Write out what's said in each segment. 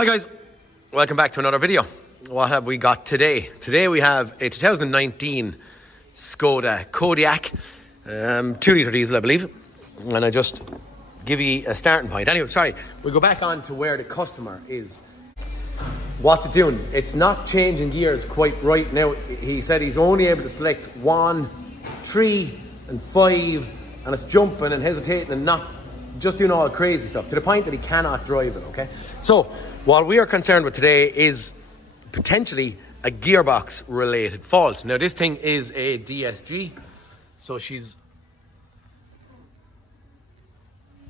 Hi guys, welcome back to another video. What have we got today? Today we have a 2019 Skoda KODIAQ, 2 litre diesel I believe, and I just give you a starting point. Anyway, sorry, we'll go back on to where the customer is. What's it doing? It's not changing gears quite right now. He said he's only able to select 1, 3 and 5, and it's jumping and hesitating and not just doing all crazy stuff to the point that he cannot drive it, okay? So what we are concerned with today is potentially a gearbox related fault. Now this thing is a DSG, so she's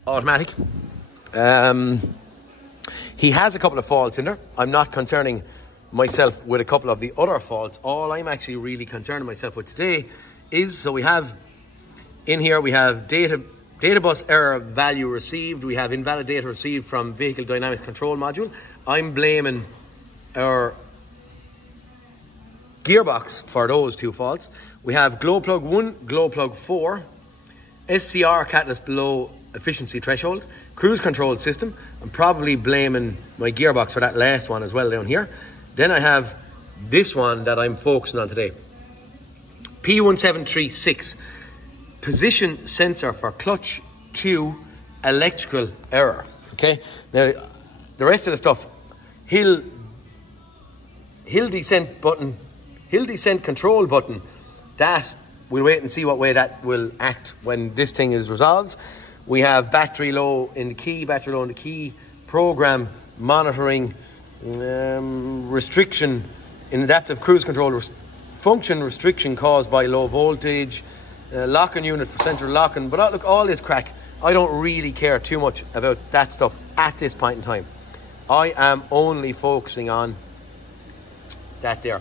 automatic. He has a couple of faults in there. I'm not concerning myself with a couple of the other faults. All I'm actually really concerning myself with today is, so we have in here, we have data bus error value received. We have invalid data received from vehicle dynamics control module. I'm blaming our gearbox for those 2 faults. We have glow plug 1, glow plug 4, SCR catalyst below efficiency threshold, cruise control system. I'm probably blaming my gearbox for that last one as well down here. Then I have this one that I'm focusing on today. P1736. Position sensor for clutch 2 electrical error. Okay, now the rest of the stuff, hill descent button, hill descent control button, that we'll wait and see what way that will act when this thing is resolved. We have battery low in the key, program monitoring, restriction in adaptive cruise control, function restriction caused by low voltage, locking unit for central locking. But look, all this crack, I don't really care too much about that stuff at this point in time. I am only focusing on that there.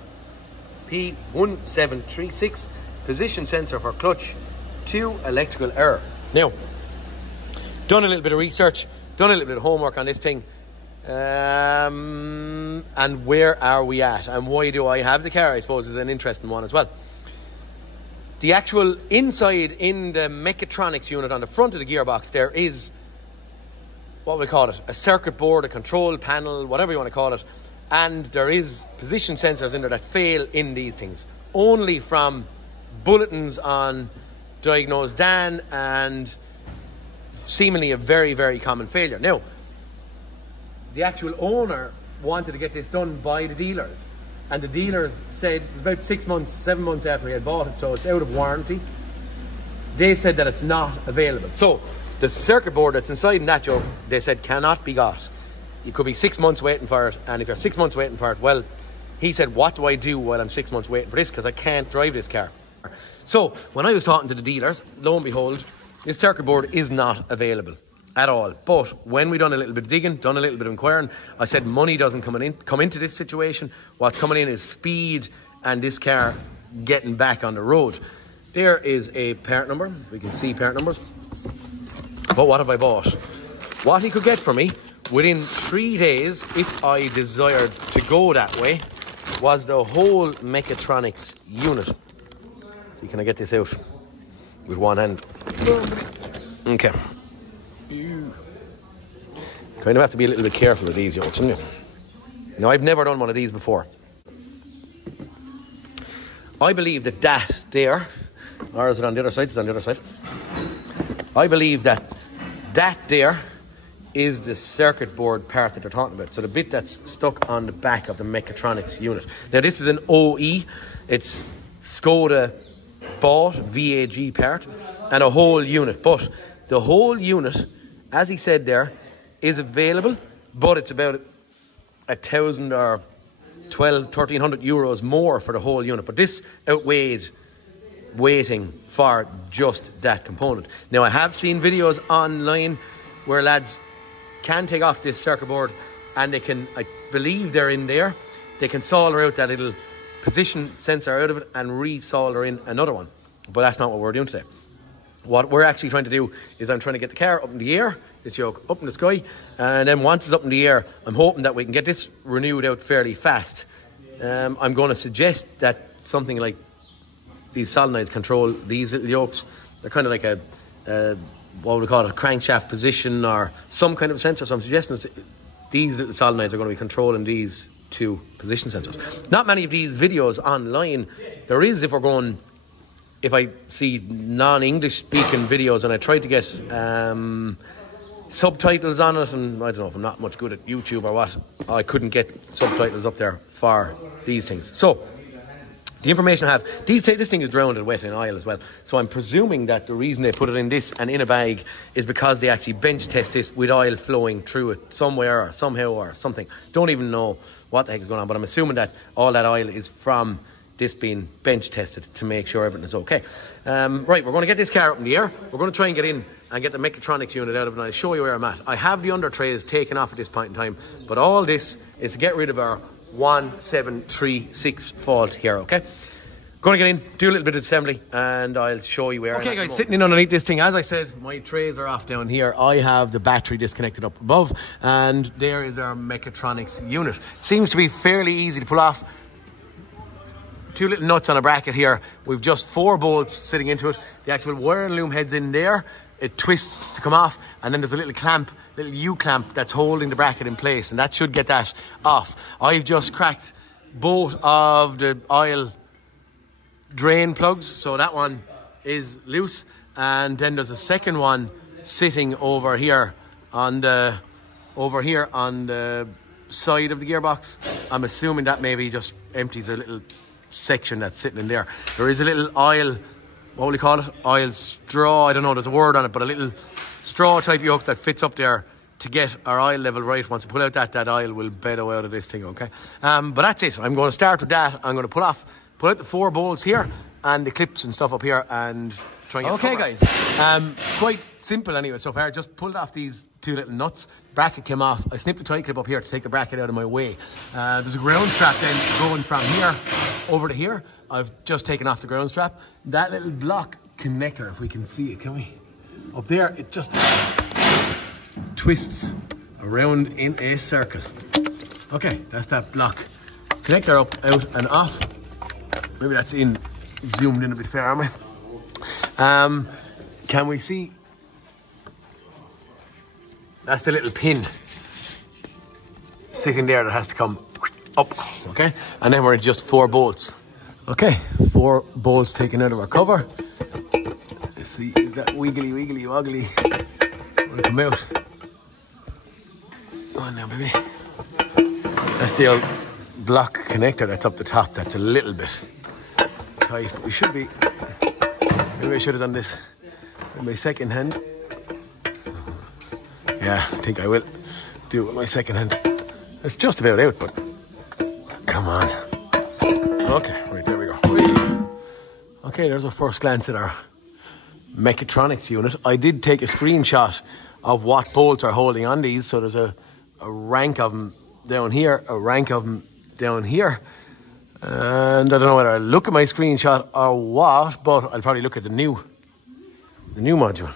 P1736, position sensor for clutch 2 electrical error. Now, done a little bit of research, done a little bit of homework on this thing, and where are we at and why do I have the car, I suppose, is an interesting one as well. The actual inside in the Mechatronics unit on the front of the gearbox, there is, what we call it, a circuit board, a control panel, whatever you want to call it, and there is position sensors in there that fail in these things, only from bulletins on Diagnose Dan and seemingly a very, very common failure. Now, the actual owner wanted to get this done by the dealers, and the dealers said, it was about 6 months, 7 months after he had bought it, so it's out of warranty. They said that it's not available. So the circuit board that's inside in that joke, they said cannot be got. You could be 6 months waiting for it, and if you're 6 months waiting for it, well, he said, what do I do while I'm 6 months waiting for this? Because I can't drive this car. So when I was talking to the dealers, lo and behold, this circuit board is not available at all. But when we done a little bit of digging, done a little bit of inquiring, I said money doesn't come into this situation. What's coming in is speed and this car getting back on the road. There is a part number. We can see part numbers. But what have I bought? What he could get for me within 3 days, if I desired to go that way, was the whole Mechatronics unit. See, can I get this out with one hand? Okay. You kind of have to be a little bit careful with these yokes, isn't it? Now, I've never done one of these before. I believe that there, or is it on the other side? It's on the other side. I believe that there is the circuit board part that they're talking about. So the bit that's stuck on the back of the Mechatronics unit. Now, this is an OE. It's Skoda bought VAG part and a whole unit. But the whole unit, as he said there, is available, but it's about 1,000 or 1,300 euros more for the whole unit. But this outweighed waiting for just that component. Now, I have seen videos online where lads can take off this circuit board and they can, I believe they're in there, they can solder out that little position sensor out of it and re-solder in another one. But that's not what we're doing today. What we're actually trying to do is I'm trying to get the car up in the air, this yoke up in the sky, and then once it's up in the air, I'm hoping that we can get this renewed out fairly fast. I'm going to suggest that something like these solenoids control these little yokes. They're kind of like a what would we call it, a crankshaft position or some kind of sensor. So I'm suggesting these little solenoids are going to be controlling these two position sensors. Not many of these videos online. There is if I see non-English speaking videos and I try to get subtitles on it, and I don't know if I'm not much good at YouTube or what, I couldn't get subtitles up there for these things. So the information I have, this thing is drowned and wet in oil as well. So I'm presuming that the reason they put it in this and in a bag is because they actually bench test this with oil flowing through it somewhere or somehow or something. Don't even know what the heck is going on, but I'm assuming that all that oil is from this being bench tested to make sure everything is okay. Right, we're going to get this car up in the air. We're going to try and get in and get the Mechatronics unit out of it, and I'll show you where I'm at. I have the under trays taken off at this point in time, but all this is to get rid of our 1736 fault here, okay? Going to get in, do a little bit of assembly, and I'll show you where I'm at. Okay guys, sitting in underneath this thing, as I said, my trays are off down here. I have the battery disconnected up above, and there is our Mechatronics unit. Seems to be fairly easy to pull off. Two little nuts on a bracket here. We've just 4 bolts sitting into it. The actual wire and loom head's in there. It twists to come off, and then there's a little clamp, little U-clamp that's holding the bracket in place, and that should get that off. I've just cracked both of the oil drain plugs, so that one is loose, and then there's a second one sitting over here on the side of the gearbox. I'm assuming that maybe just empties a little section that's sitting in there. There is a little oil, what will you call it? Oil straw, I don't know, there's a word on it, but a little straw type yoke that fits up there to get our oil level right. Once I pull out that oil will bedo out of this thing, okay? But that's it. I'm going to start with that. I'm going to pull out the 4 bolts here and the clips and stuff up here and try and get guys. Quite simple anyway so far. Just pulled off these 2 little nuts. Bracket came off. I snipped the tie clip up here to take the bracket out of my way. There's a ground strap then going from here over to here. I've just taken off the ground strap. That little block connector, if we can see it, can we? Up there, it just twists around in a circle. Okay, that's that block connector up, out and off. Maybe that's zoomed in a bit fair, am I? Can we see? That's the little pin sitting there that has to come up, okay? And then we're in just 4 bolts. Okay, 4 bolts taken out of our cover. Let's see, is that wiggly, wiggly, woggly? Will it come out? Come on now, baby. That's the old block connector that's up the top. That's a little bit tight, but we should be. Maybe I should have done this with my second hand. Yeah, I think I will do it with my second hand. It's just about out, but come on. Okay, right, there we go. Okay, there's our first glance at our Mechatronics unit. I did take a screenshot of what bolts are holding on these, so there's a rank of them down here, a rank of them down here. And I don't know whether I'll look at my screenshot or what, but I'll probably look at the new module.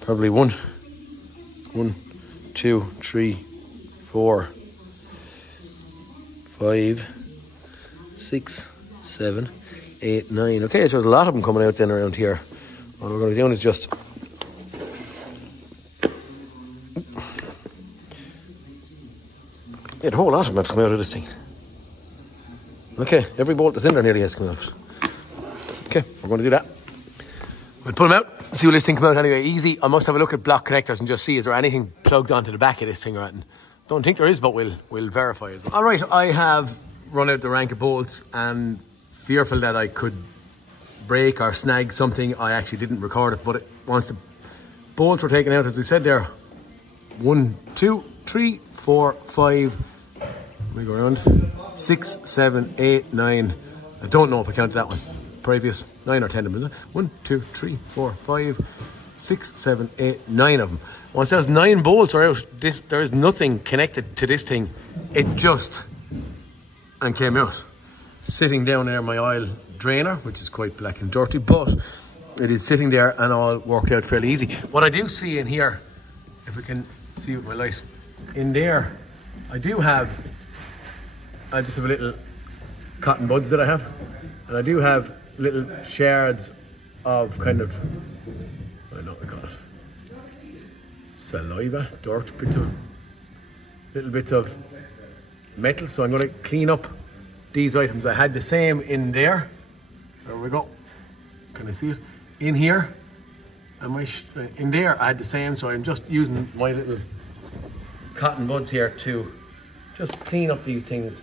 Probably 1, 2, 3, 4, 5, 6, 7, 8, 9. Okay, so there's a lot of them coming out then around here. What we're going to be doing is just a whole lot of them have to come out of this thing. Okay, every bolt that's in there nearly has to come out. Okay, we're going to do that. We'll pull them out, see will this thing come out anyway. Easy. I must have a look at block connectors and just see is there anything plugged onto the back of this thing or anything. Don't think there is, but we'll verify as well. All right, I have run out the rank of bolts and fearful that I could break or snag something. I actually didn't record it, but once the bolts were taken out, as we said there, 1, 2, 3, 4, 5, let me go around, 6, 7, 8, 9. I don't know if I counted that one. Previous 9 or 10 of them, is it? 1, 2, 3, 4, 5, 6, 7, 8, 9 of them. Once those 9 bolts are out, there is nothing connected to this thing. It just and came out. Sitting down there, my oil drainer, which is quite black and dirty, but it is sitting there and all worked out fairly easy. What I do see in here, if we can see with my light, in there, I just have a little cotton buds that I have, and I do have little shards of kind of, I don't know what I call it, saliva, dirt, little bits of metal. So I'm going to clean up these items. I had the same in there. There we go. Can I see it? In here. And in there I had the same. So I'm just using my little cotton buds here to just clean up these things,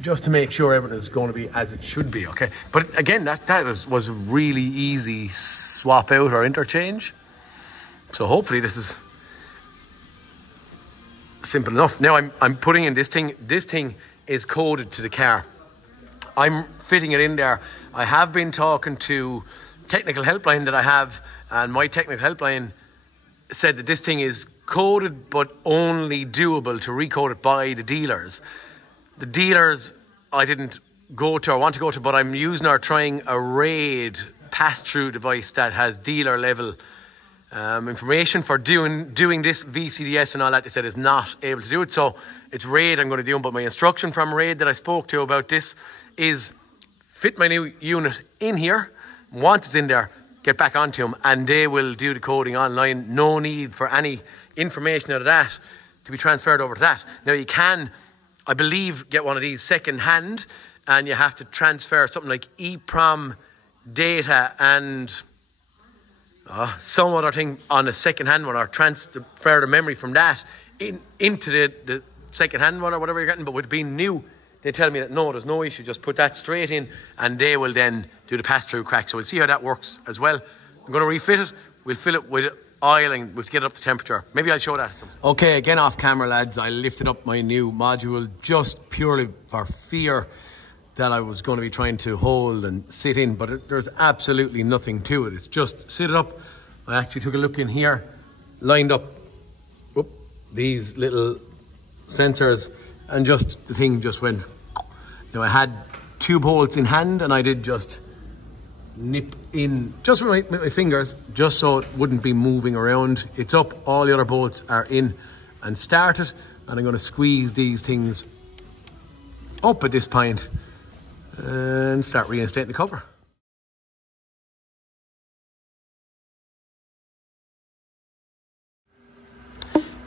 just to make sure everything's going to be as it should be, okay? But again, that was a really easy swap out or interchange. So hopefully this is simple enough. Now I'm putting in this thing. This thing is coded to the car. I'm fitting it in there. I have been talking to technical helpline that I have, and my technical helpline said that this thing is coded but only doable to recode it by the dealers. The dealers I didn't go to or want to go to, but I'm using or trying a RAID pass-through device that has dealer level information for doing this VCDS and all that. They said is not able to do it, so it's RAID I'm going to do. But my instruction from RAID that I spoke to about this is fit my new unit in here. Once it's in there, get back onto them and they will do the coding online. No need for any information out of that to be transferred over to that. Now you can, I believe, get one of these second hand, and you have to transfer something like EEPROM data and some other thing on a second hand one, or transfer the memory from that into the second hand one or whatever you're getting. But with it being new, they tell me that no, there's no issue, just put that straight in and they will then do the pass-through crack. So we'll see how that works as well. I'm going to refit it. We'll fill it with oil and we'll get it up to temperature. Maybe I'll show that. Okay, again off camera, lads, I lifted up my new module just purely for fear that I was going to be trying to hold and sit in, but there's absolutely nothing to it. It's just sit it up. I actually took a look in here, lined up these little sensors, and just the thing just went. Now I had 2 bolts in hand and I did just nip in just with my fingers, just so it wouldn't be moving around. It's up, all the other bolts are in and started, and I'm going to squeeze these things up at this point and start reinstating the cover.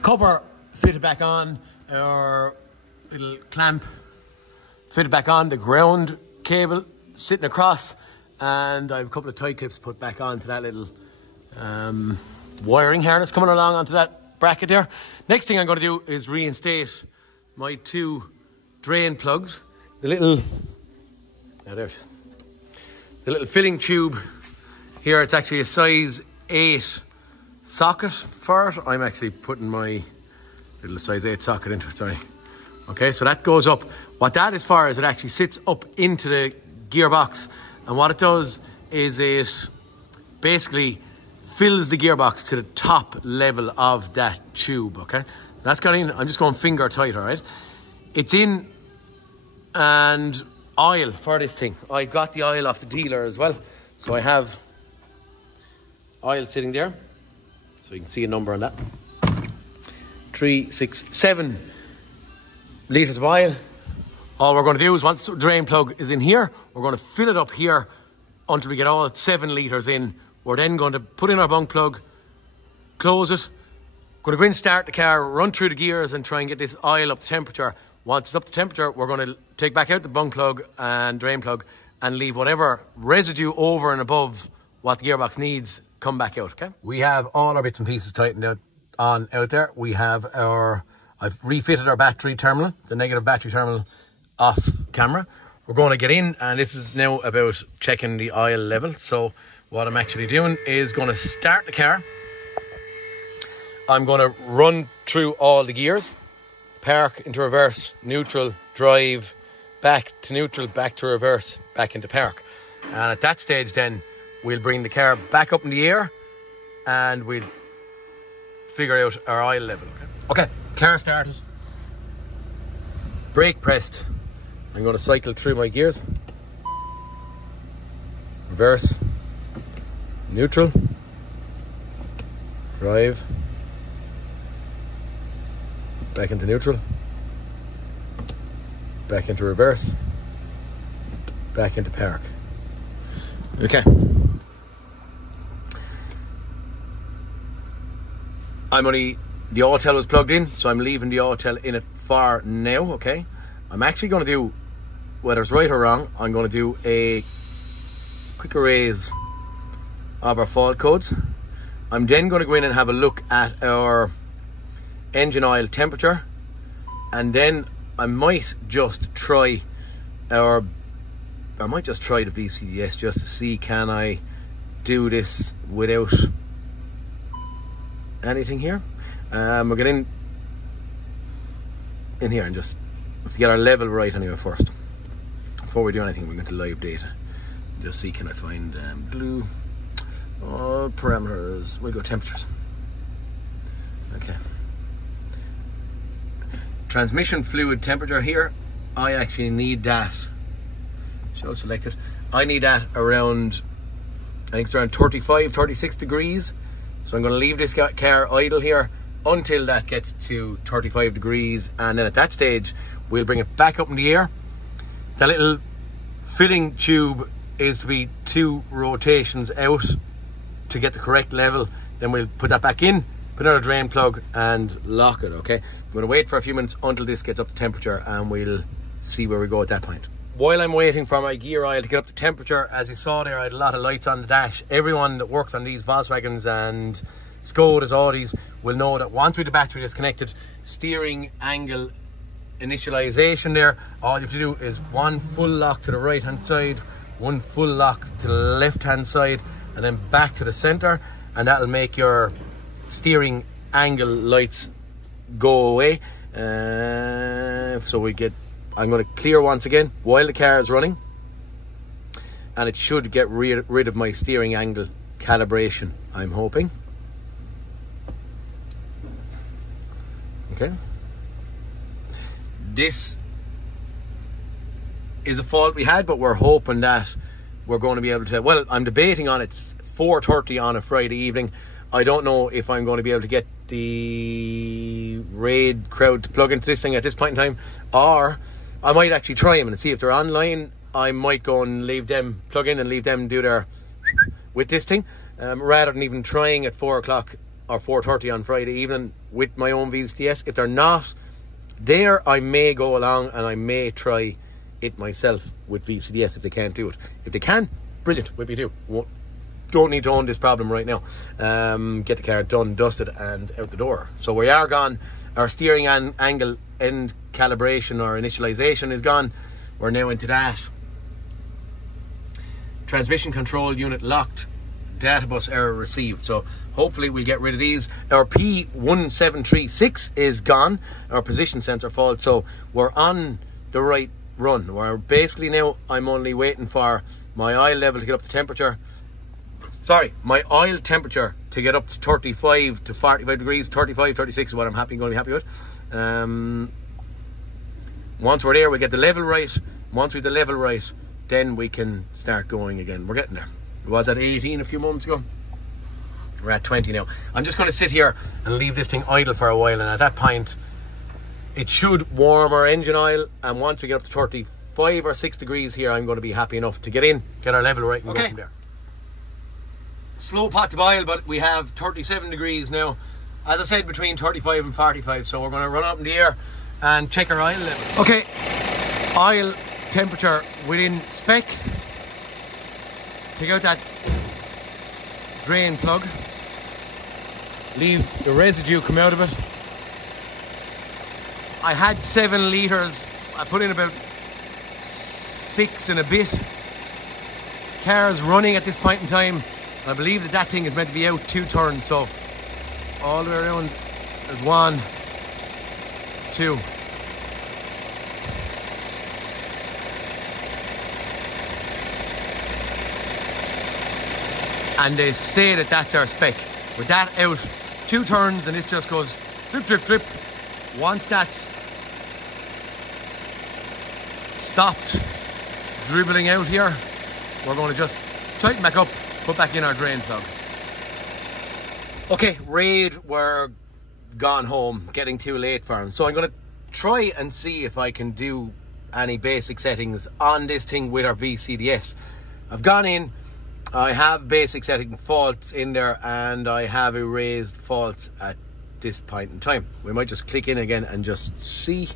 Cover fitted back on, our little clamp fitted back on, the ground cable sitting across, and I have a couple of tie clips put back onto that little wiring harness coming along onto that bracket there. Next thing I'm going to do is reinstate my 2 drain plugs. The little filling tube here, it's actually a size 8 socket for it. I'm actually putting my little size 8 socket into it, sorry. Okay, so that goes up. What that is for is it actually sits up into the gearbox, and what it does is it basically fills the gearbox to the top level of that tube, okay? That's got in, I'm just going finger tight, all right? It's in, and oil for this thing. I got the oil off the dealer as well. So I have oil sitting there. So you can see a number on that. 3, 6, 7 litres of oil. All we're going to do is, once the drain plug is in here, we're going to fill it up here until we get all 7 litres in. We're then going to put in our bunk plug, close it, going to go in, start the car, run through the gears and try and get this oil up to temperature. Once it's up to temperature, we're going to take back out the bunk plug and drain plug and leave whatever residue over and above what the gearbox needs come back out, okay? We have all our bits and pieces tightened out there. We have I've refitted our battery terminal, the negative battery terminal, off camera. We're going to get in, and this is now about checking the oil level. So what I'm actually doing is going to start the car. I'm going to run through all the gears, park into reverse, neutral, drive, back to neutral, back to reverse, back into park. And at that stage then, we'll bring the car back up in the air and we'll figure out our oil level. Okay, car started, brake pressed. I'm going to cycle through my gears. Reverse, neutral, drive, back into neutral, back into reverse, back into park. Okay. the autel was plugged in, so I'm leaving the autel in it for now, okay? I'm actually going to do, whether it's right or wrong, I'm going to do a quick erase of our fault codes. I'm then going to go in and have a look at our engine oil temperature, and then I might just try the VCDS just to see, can I do this without anything here. We're getting in here and just have to get our level right anyway first. Before we do anything, we're going to live data. Just see, can I find blue parameters. We'll go temperatures. Okay. Transmission fluid temperature here. I actually need that. Show selected. I need that around, I think it's around 35, 36 degrees. So I'm going to leave this car idle here until that gets to 35 degrees, and then at that stage we'll bring it back up in the air. The little filling tube is to be 2 rotations out to get the correct level. Then we'll put that back in, put another drain plug and lock it, okay? I'm going to wait for a few minutes until this gets up to temperature, and we'll see where we go at that point. While I'm waiting for my gear oil to get up to temperature, as you saw there, I had a lot of lights on the dash. Everyone that works on these Volkswagens and Skodas, Audis will know that once with the battery disconnected, steering angle initialization there, all you have to do is one full lock to the right hand side, one full lock to the left hand side, and then back to the center, and that'll make your steering angle lights go away. So we get, I'm going to clear once again while the car is running, and it should get rid of my steering angle calibration, I'm hoping. Okay. This is a fault we had, but we're hoping that we're going to be able to, well, I'm debating on it's 4:30 on a Friday evening. I don't know if I'm going to be able to get the raid crowd to plug into this thing at this point in time, or I might actually try them and see if they're online. I might go and leave them plug in and leave them do their with this thing, rather than even trying at 4 o'clock or 4:30 on Friday evening with my own VCDS. If they're not there, I may go along and I may try it myself with VCDS if they can't do it. If they can, brilliant, whippy do. Don't need to own this problem right now. Get the car done, dusted and out the door. So we are gone. Our steering angle end calibration or initialization is gone. We're now into that. Transmission control unit locked. Data bus error received. So hopefully we'll get rid of these. Our P1736 is gone. Our position sensor fault. So we're on the right run. We're basically now, I'm only waiting for my oil level to get up to temperature. Sorry, my oil temperature to get up to 35 to 45 degrees. 35, 36 is what I'm going to be happy with. Once we're there, we get the level right. Once we have the level right, then we can start going again. We're getting there. It was at 18 a few moments ago. We're at 20 now. I'm just going to sit here and leave this thing idle for a while, and at that point it should warm our engine oil, and once we get up to 35 or 6 degrees here, I'm going to be happy enough to get in, get our level right, and go from there. Slow pot to boil, but we have 37 degrees now, as I said, between 35 and 45, so we're going to run up in the air and check our oil level. Okay, oil temperature within spec. Take out that drain plug, leave the residue come out of it. I had 7 litres, I put in about 6 and a bit. Car's running at this point in time. I believe that thing is meant to be out 2 turns, so all the way around there's 1, 2. And they say that that's our spec. With that out 2 turns, and this just goes drip, drip, drip. Once that's stopped dribbling out here, we're going to just tighten back up, put back in our drain plug. Okay, Raid were gone home, getting too late for him. So I'm going to try and see if I can do any basic settings on this thing with our VCDS. I've gone in, I have basic setting faults in there, and I have erased faults at this point in time. We might just click in again and just see.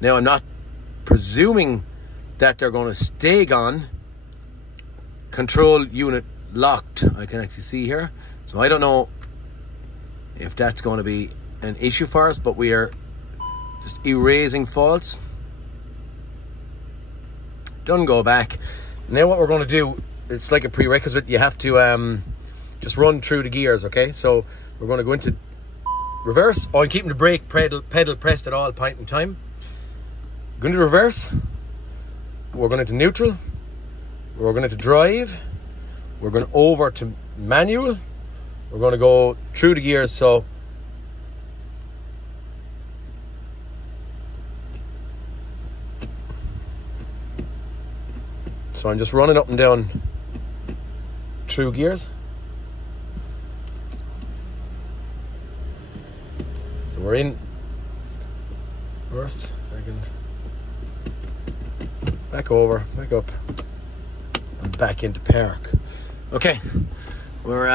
Now, I'm not presuming that they're going to stay gone. Control unit locked, I can actually see here. So I don't know if that's going to be an issue for us, but we are just erasing faults. Done, go back. Now what we're going to do, it's like a prerequisite, you have to just run through the gears, okay? So we're going to go into reverse. Oh, I'm keeping the brake pedal pressed at all point in time. Going to reverse. We're going into neutral. We're going into drive. We're going over to manual. We're going to go through the gears. So I'm just running up and down through gears. So we're in first, second, back over, back up, and back into park. Okay, we're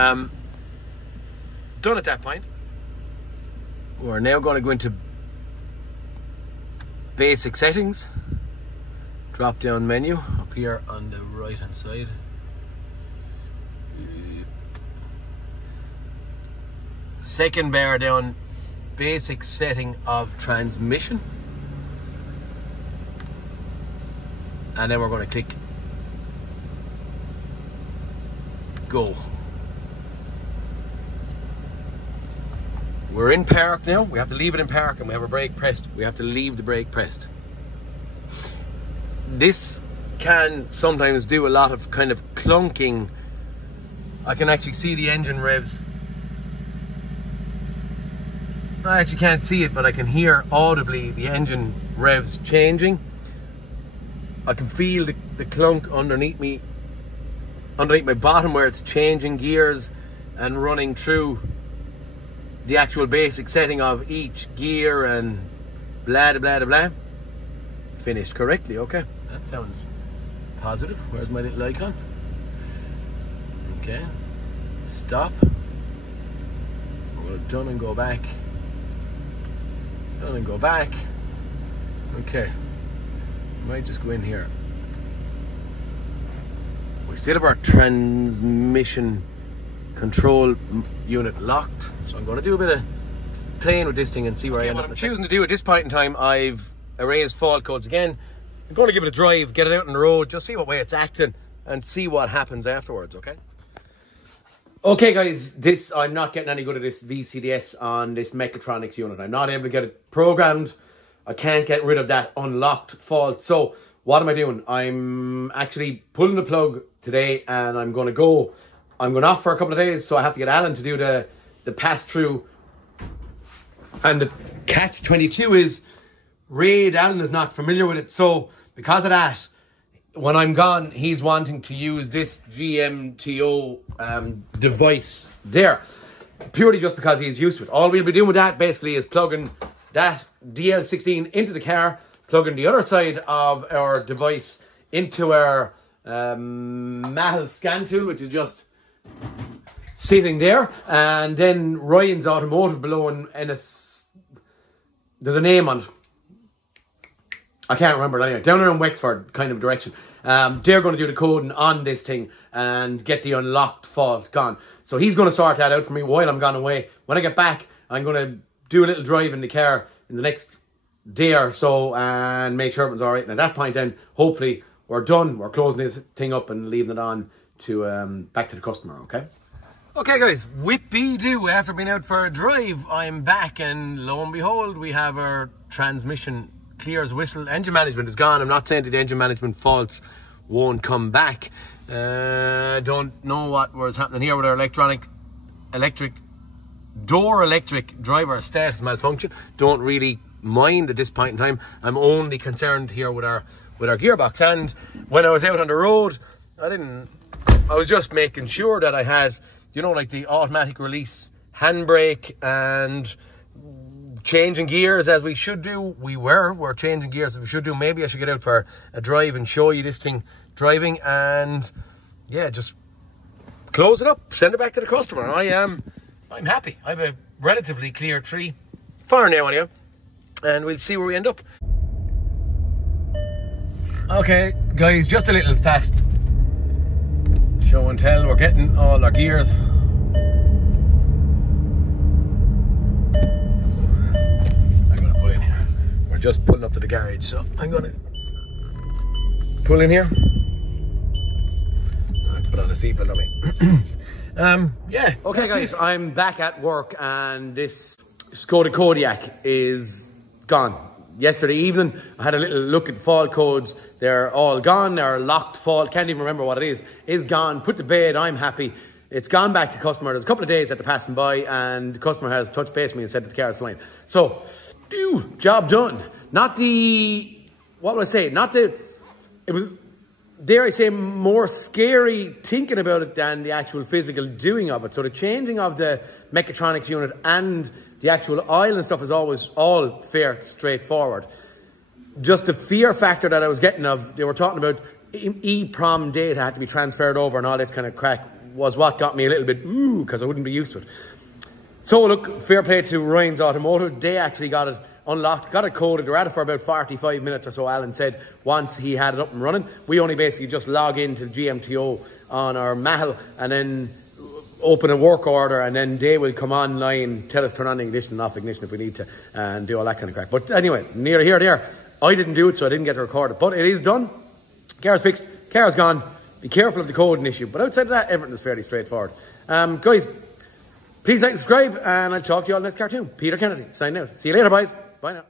done at that point. We're now going to go into basic settings. Drop down menu up here on the right hand side. Second bar down, basic setting of transmission. And then we're going to click go. We're in park now. We have to leave it in park and we have our brake pressed. We have to leave the brake pressed. This can sometimes do a lot of kind of clunking. I can actually see the engine revs. I actually can't see it, but I can hear audibly the engine revs changing. I can feel the clunk underneath me, underneath my bottom, where it's changing gears and running through the actual basic setting of each gear and blah blah blah blah. Finished correctly, okay. That sounds positive. Where's my little icon? Okay. Stop. We're done and go back. Done and go back. Okay. Might just go in here. We still have our transmission control unit locked, so I'm going to do a bit of playing with this thing and see where I end up. What I'm choosing to do at this point in time, I've erased fault codes again. I'm going to give it a drive, get it out on the road, just see what way it's acting and see what happens afterwards, okay? Okay guys, I'm not getting any good at this VCDS on this Mechatronics unit. I'm not able to get it programmed. I can't get rid of that unlocked fault. So what am I doing? I'm actually pulling the plug today and I'm going off for a couple of days, so I have to get Alan to do the pass-through. And the catch-22 is, Alan is not familiar with it, so because of that, when I'm gone, he's wanting to use this GMTO device there, purely just because he's used to it. All we'll be doing with that basically is plugging that DL16 into the car, plugging the other side of our device into our Mahal scan tool, which is just sitting there, and then Ryan's Automotive below, and there's a name on it. I can't remember it anyway. Down around Wexford kind of direction. They're going to do the coding on this thing and get the unlocked fault gone. So he's going to sort that out for me while I'm gone away. When I get back, I'm going to do a little drive in the car in the next day or so and make sure everything's all right. And at that point then, hopefully, we're done. We're closing this thing up and leaving it on to back to the customer, okay? Okay guys, whip-be-doo, after being out for a drive, I'm back, and lo and behold, we have our transmission clear as a whistle. Engine management is gone. I'm not saying that the engine management faults won't come back. Don't know what was happening here with our electric driver status malfunction. Don't really mind at this point in time. I'm only concerned here with our gearbox. And when I was out on the road, I was just making sure that I had, you know, like the automatic release handbrake and changing gears as we should do. We're changing gears as we should do. Maybe I should get out for a drive and show you this thing driving, and yeah, just close it up, send it back to the customer. I'm happy. I have a relatively clear tree. For now anyhow. And we'll see where we end up. Okay, guys, just a little fast show and tell. We're getting all our gears. I'm going to pull in here. We're just pulling up to the garage, so I'm going to pull in here. I have to put on a seatbelt on me. Yeah. Okay, guys, I'm back at work, and this Skoda KODIAQ is gone. Yesterday evening, I had a little look at fault codes. They're all gone. They're locked fault. Can't even remember what it is. Is gone. Put to bed. I'm happy. It's gone back to customer. There's a couple of days after passing by, and the customer has touched base with me and said that the car is fine. So, job done. Not the, what would I say? Not the, it was, dare I say, more scary thinking about it than the actual physical doing of it. So the changing of the Mechatronics unit and the actual oil and stuff is always all fair, straightforward. Just the fear factor that I was getting of, they were talking about EEPROM data had to be transferred over and all this kind of crack was what got me a little bit, because I wouldn't be used to it. So look, fair play to Ryan's Automotive. They actually got it unlocked, got it coded. They were at it for about 45 minutes or so, Alan said, once he had it up and running. We only basically just log into the GMTO on our Mahal and then open a work order, and then they will come online, tell us turn on the ignition and off ignition if we need to, and do all that kind of crack. But anyway, near here, there. I didn't do it, so I didn't get to record it. But it is done. Car's fixed. Car's gone. Be careful of the coding issue. But outside of that, everything is fairly straightforward. Guys, please like and subscribe, and I'll talk to you all in the next cartoon. Peter Kennedy, signing out. See you later, boys. Bye now.